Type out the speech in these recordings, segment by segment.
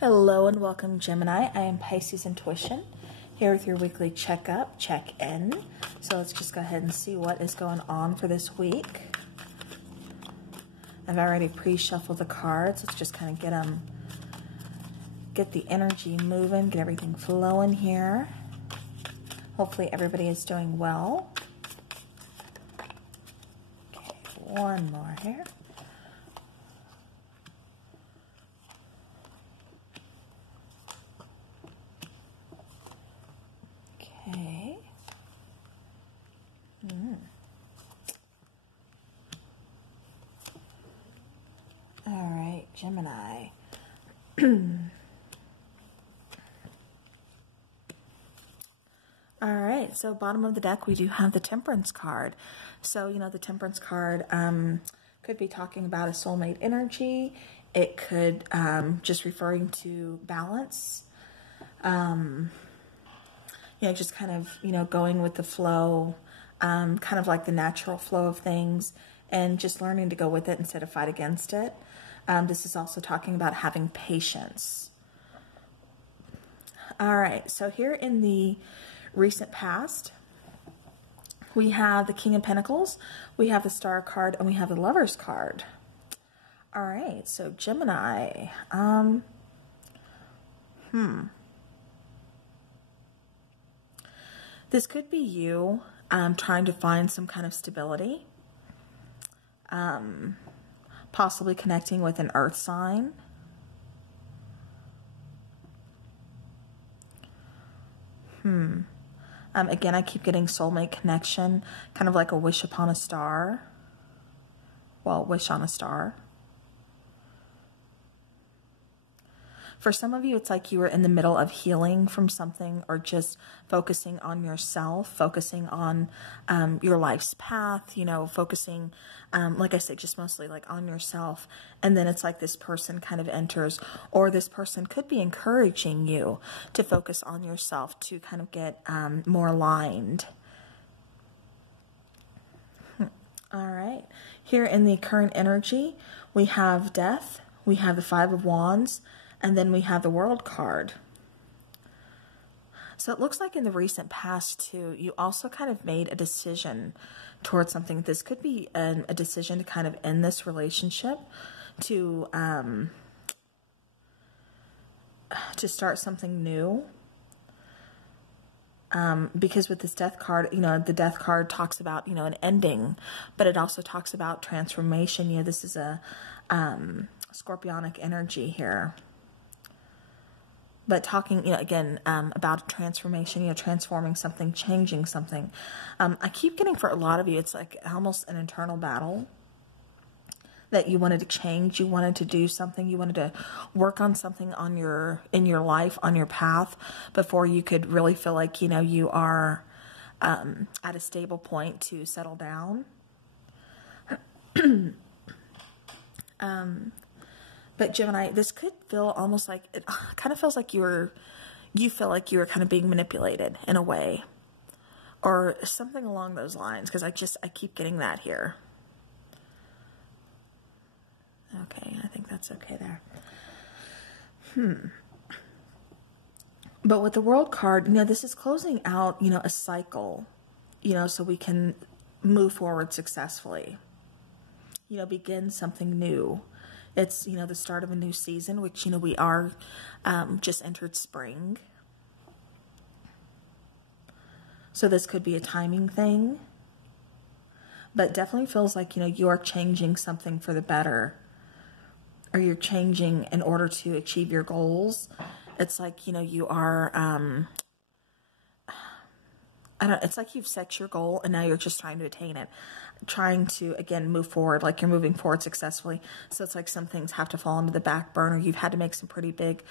Hello and welcome, Gemini. I am Piscesintuition, here with your weekly checkup, check-in. So let's just go ahead and see what is going on for this week. I've already pre-shuffled the cards. Let's just kind of get the energy moving, get everything flowing here. Hopefully everybody is doing well. Okay, one more here. Okay. All right, Gemini. All right, so bottom of the deck, we do have the Temperance card. So, you know, the Temperance card could be talking about a soulmate energy. It could just referring to balance. You know, just kind of, you know, going with the flow, kind of like the natural flow of things, and just learning to go with it instead of fight against it. This is also talking about having patience. All right, so here in the recent past, we have the King of Pentacles, we have the Star card, and we have the Lovers card. All right, so Gemini, this could be you trying to find some kind of stability, possibly connecting with an earth sign. Again, I keep getting soulmate connection, kind of like a wish upon a star. Well, wish on a star. For some of you, it's like you were in the middle of healing from something, or just focusing on yourself, focusing on your life's path, you know, focusing, like I said, just mostly like on yourself. And then it's like this person kind of enters, or this person could be encouraging you to focus on yourself to kind of get more aligned. All right. Here in the current energy, we have Death, we have the Five of Wands, and then we have the World card. So it looks like in the recent past, too, you also kind of made a decision towards something. This could be a decision to kind of end this relationship, to start something new. Because with this Death card, you know, the Death card talks about, you know, an ending, but it also talks about transformation. You know, this is a scorpionic energy here. But talking, you know, again, about transformation, you know, transforming something, changing something. I keep getting, for a lot of you, it's like almost an internal battle that you wanted to change. You wanted to do something. You wanted to work on something on in your life, on your path, before you could really feel like, you know, you are at a stable point to settle down. But Gemini, this could feel almost like, it kind of feels like you feel like you were kind of being manipulated in a way, or something along those lines, because I keep getting that here. Okay, I think that's okay there. But with the World card, you know, this is closing out, you know, a cycle, you know, so we can move forward successfully, you know, begin something new. It's, you know, the start of a new season, which, you know, we are just entered spring. So this could be a timing thing, but definitely feels like, you know, you are changing something for the better, or you're changing in order to achieve your goals. It's like, you know, you are, it's like you've set your goal and now you're just trying to attain it. Trying to, again, move forward, like you're moving forward successfully. So it's like some things have to fall into the back burner. You've had to make some pretty big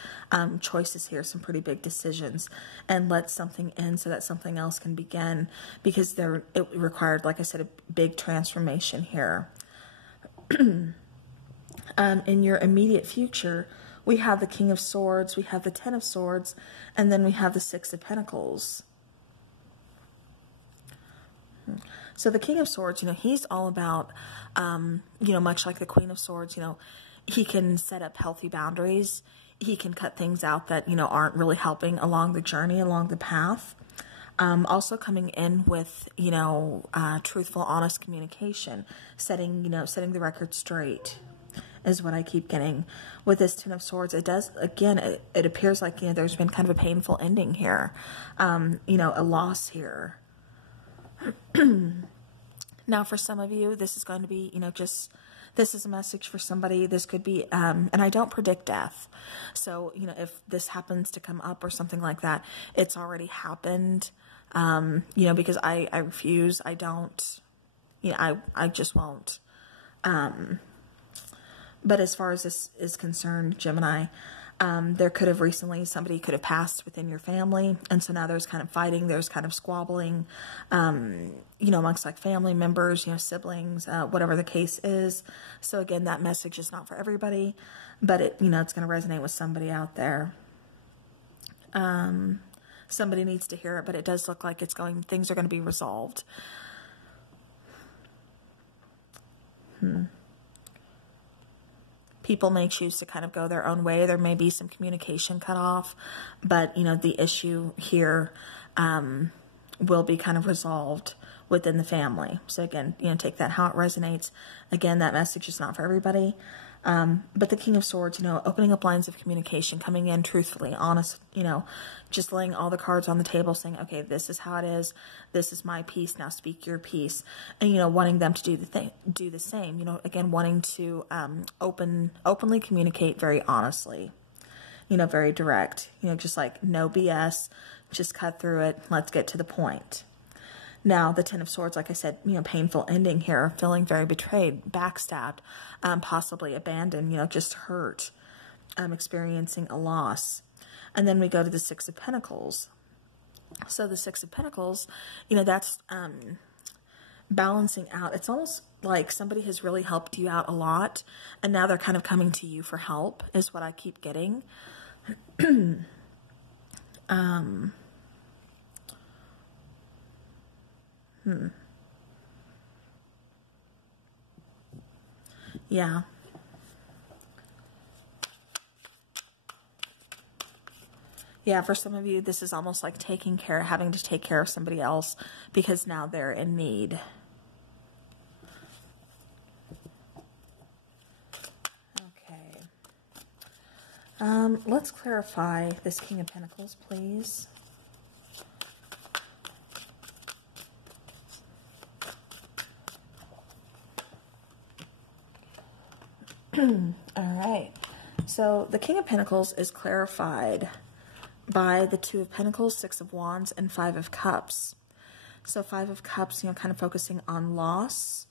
choices here, some pretty big decisions, and let something end so that something else can begin, because it required, like I said, a big transformation here. In your immediate future, we have the King of Swords, we have the Ten of Swords, and then we have the Six of Pentacles. So the King of Swords, you know, he's all about, you know, much like the Queen of Swords, you know, he can set up healthy boundaries. he can cut things out that, you know, aren't really helping along the journey, along the path. Also coming in with, you know, truthful, honest communication, setting the record straight is what I keep getting. With this Ten of Swords, it does, again, it appears like, you know, there's been kind of a painful ending here, you know, a loss here. Now, for some of you, this is going to be, you know, just, this is a message for somebody. This could be, and I don't predict death. So, you know, if this happens to come up or something like that, it's already happened. You know, because I refuse, I don't, you know, I just won't. But as far as this is concerned, Gemini, there could have recently, somebody could have passed within your family. And so now there's kind of fighting, there's kind of squabbling, you know, amongst like family members, you know, siblings, whatever the case is. So again, that message is not for everybody, but it, you know, it's going to resonate with somebody out there. Somebody needs to hear it, but it does look like things are going to be resolved. People may choose to kind of go their own way. There may be some communication cut off, but, you know, the issue here will be kind of resolved within the family. So again, you know, take that how it resonates. Again, that message is not for everybody. But the King of Swords, you know, opening up lines of communication, coming in truthfully, honest, you know, just laying all the cards on the table, saying, okay, this is how it is. This is my piece. Now speak your piece. And, you know, wanting them to do the same, you know, again, wanting to, openly communicate very honestly, you know, very direct, you know, just like no BS, just cut through it. Let's get to the point. Now, the Ten of Swords, like I said, you know, painful ending here, feeling very betrayed, backstabbed, possibly abandoned, you know, just hurt, experiencing a loss. And then we go to the Six of Pentacles. So the Six of Pentacles, you know, that's balancing out. It's almost like somebody has really helped you out a lot, and now they're kind of coming to you for help, is what I keep getting. Yeah. Yeah, for some of you, this is almost like having to take care of somebody else because now they're in need. Okay. Let's clarify this King of Pentacles, please. All right. So the King of Pentacles is clarified by the Two of Pentacles, Six of Wands, and Five of Cups. So Five of Cups, you know, kind of focusing on loss,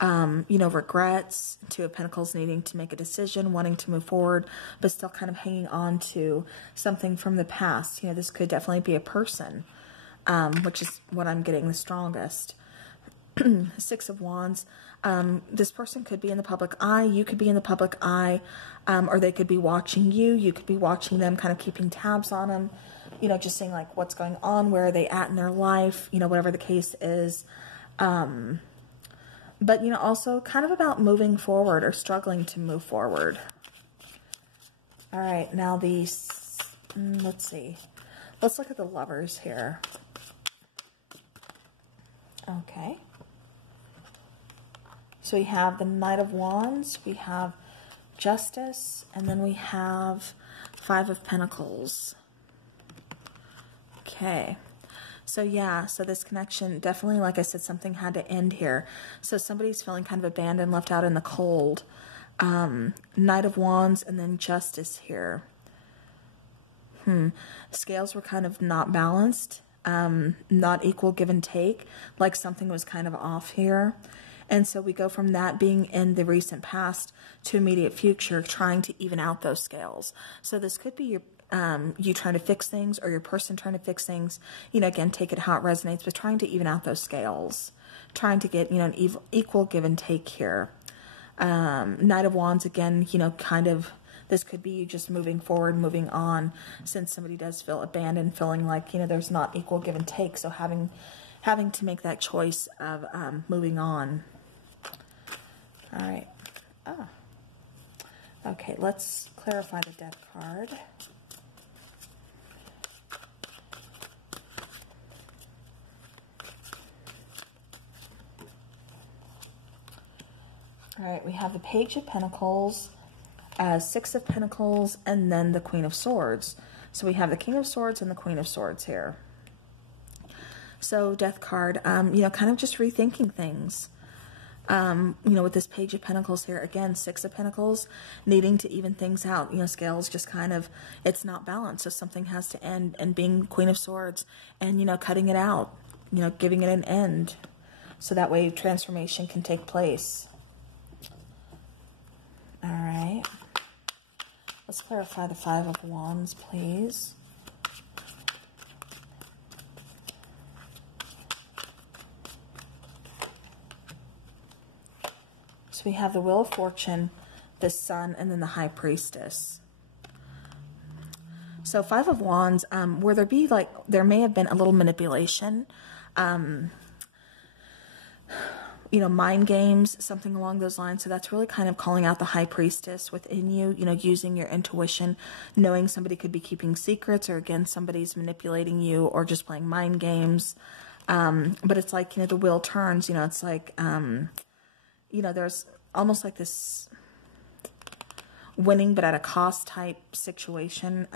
you know, regrets. Two of Pentacles needing to make a decision, wanting to move forward, but still kind of hanging on to something from the past. You know, this could definitely be a person, which is what I'm getting the strongest. Six of Wands. This person could be in the public eye. You could be in the public eye, or they could be watching you. You could be watching them, kind of keeping tabs on them, you know, just seeing like what's going on, where are they at in their life, you know, whatever the case is. But, you know, also kind of about moving forward or struggling to move forward. All right, now these, let's see. Let's look at the Lovers here. Okay. So we have the Knight of Wands, we have Justice, and then we have Five of Pentacles. Okay. So yeah, so this connection, definitely, like I said, something had to end here. So somebody's feeling kind of abandoned, left out in the cold. Knight of Wands, and then Justice here. Scales were kind of not balanced, not equal give and take, like something was kind of off here. And so we go from that being in the recent past to immediate future, trying to even out those scales. So this could be your you trying to fix things, or your person trying to fix things. You know, again, take it how it resonates, but trying to even out those scales, trying to get, you know, an equal give and take here. Knight of Wands, again, you know, kind of, this could be you just moving forward, moving on, since somebody does feel abandoned, feeling like, you know, there's not equal give and take. So having to make that choice of moving on. All right. Okay, let's clarify the death card. All right, we have the Page of Pentacles, Six of Pentacles, and then the Queen of Swords. So we have the King of Swords and the Queen of Swords here. So death card, you know, kind of just rethinking things. You know, with this Page of Pentacles here, again, Six of Pentacles, needing to even things out. You know, scales just kind of, it's not balanced, so something has to end. And being Queen of Swords and, you know, cutting it out, you know, giving it an end. So that way transformation can take place. All right. Let's clarify the Five of Wands, please. So we have the Wheel of Fortune, the Sun, and then the High Priestess. So Five of Wands, where there may have been a little manipulation, you know, mind games, something along those lines. So that's really kind of calling out the High Priestess within you, you know, using your intuition, knowing somebody could be keeping secrets, or again, somebody's manipulating you or just playing mind games. But it's like, you know, the wheel turns, you know, it's like, you know, there's almost like this winning but at a cost type situation.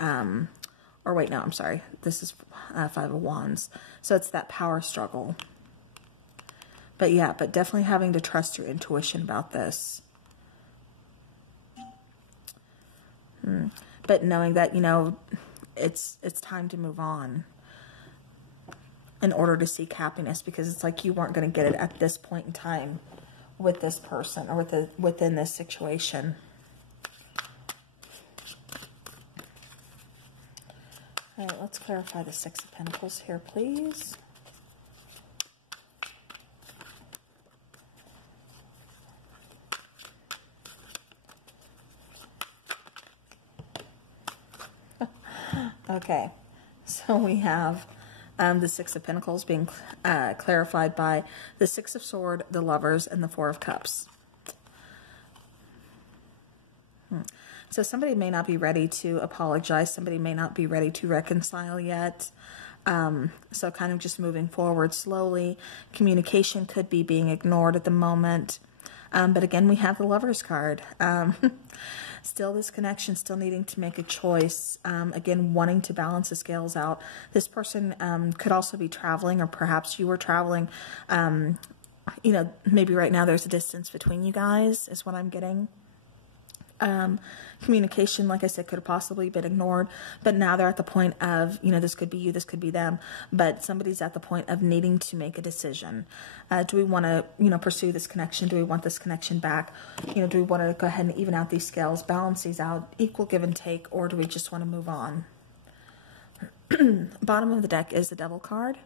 Or wait, no, I'm sorry. This is Five of Wands. So it's that power struggle. But yeah, but definitely having to trust your intuition about this. But knowing that, you know, it's time to move on in order to seek happiness, because it's like you weren't going to get it at this point in time with this person or within this situation. All right, let's clarify the Six of Pentacles here, please. Okay, so we have the Six of Pentacles being clarified by the Six of Swords, the Lovers, and the Four of Cups. So somebody may not be ready to apologize. Somebody may not be ready to reconcile yet. So kind of just moving forward slowly. Communication could be being ignored at the moment. But again, we have the Lovers card. Still this connection, still needing to make a choice. Again, wanting to balance the scales out. This person could also be traveling, or perhaps you were traveling. You know, maybe right now there's a distance between you guys, is what I'm getting. Communication, like I said, could have possibly been ignored, but now they're at the point of, you know, this could be you, this could be them, but somebody's at the point of needing to make a decision. Do we want to, you know, pursue this connection? Do we want this connection back? You know, do we want to go ahead and even out these scales, balance these out, equal give and take, or do we just want to move on? Bottom of the deck is the Devil card.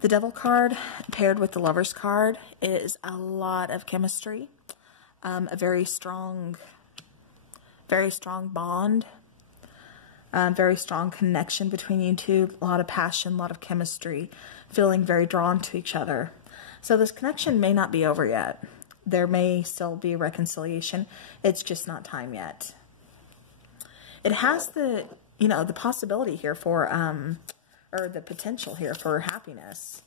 The Devil card paired with the Lovers card is a lot of chemistry, a very strong bond, very strong connection between you two, a lot of passion, a lot of chemistry, feeling very drawn to each other. So this connection may not be over yet. There may still be a reconciliation. It's just not time yet. It has the, you know, the possibility here for, or the potential here for happiness.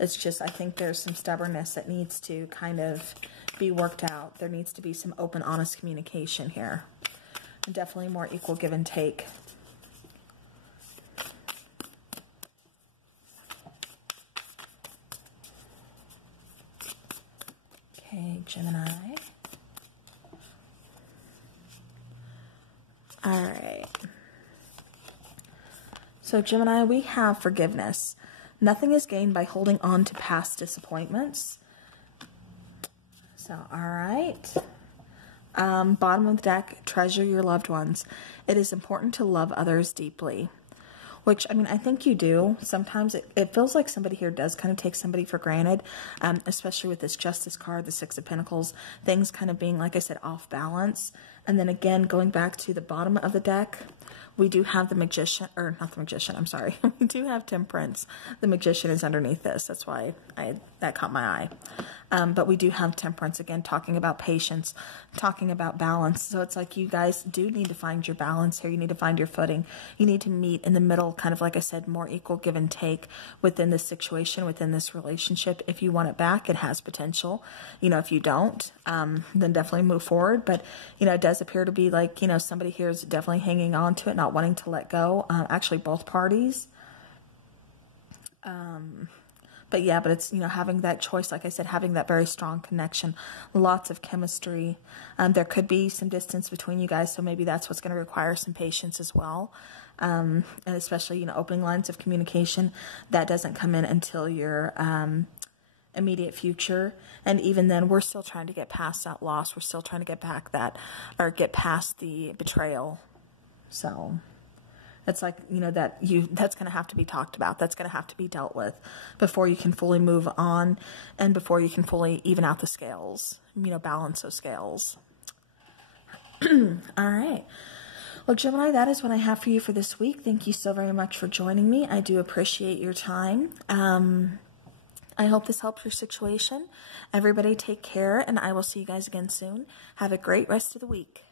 It's just, I think there's some stubbornness that needs to kind of be worked out. There needs to be some open, honest communication here. And definitely more equal give and take. Okay, Gemini. All right. So Gemini, we have forgiveness. Nothing is gained by holding on to past disappointments. So, all right. Bottom of the deck, treasure your loved ones. It is important to love others deeply. Which, I mean, I think you do. Sometimes it feels like somebody here does kind of take somebody for granted, especially with this Justice card, the Six of Pentacles, things kind of being, like I said, off balance. And then again, going back to the bottom of the deck We do have the magician, or not the magician, I'm sorry. We do have temperance. The magician is underneath this. That's why that caught my eye. But we do have temperance, again, talking about patience, talking about balance. So it's like you guys do need to find your balance here. You need to find your footing. You need to meet in the middle, kind of like I said, more equal give and take within this situation, within this relationship. If you want it back, it has potential. If you don't, then definitely move forward. But, it does appear to be like, somebody here is definitely hanging on to it, not wanting to let go. Actually, both parties. But it's, having that choice, like I said, having that very strong connection, lots of chemistry. There could be some distance between you guys, so maybe that's what's going to require some patience as well. And especially, opening lines of communication, that doesn't come in until your immediate future. And even then, we're still trying to get past that loss. We're still trying to get back get past the betrayal. So it's like, that's going to have to be talked about. That's going to have to be dealt with before you can fully move on and before you can fully even out the scales, balance those scales. All right. Well, Gemini, that is what I have for you for this week. Thank you so very much for joining me. I do appreciate your time. I hope this helps your situation. Everybody take care, and I will see you guys again soon. Have a great rest of the week.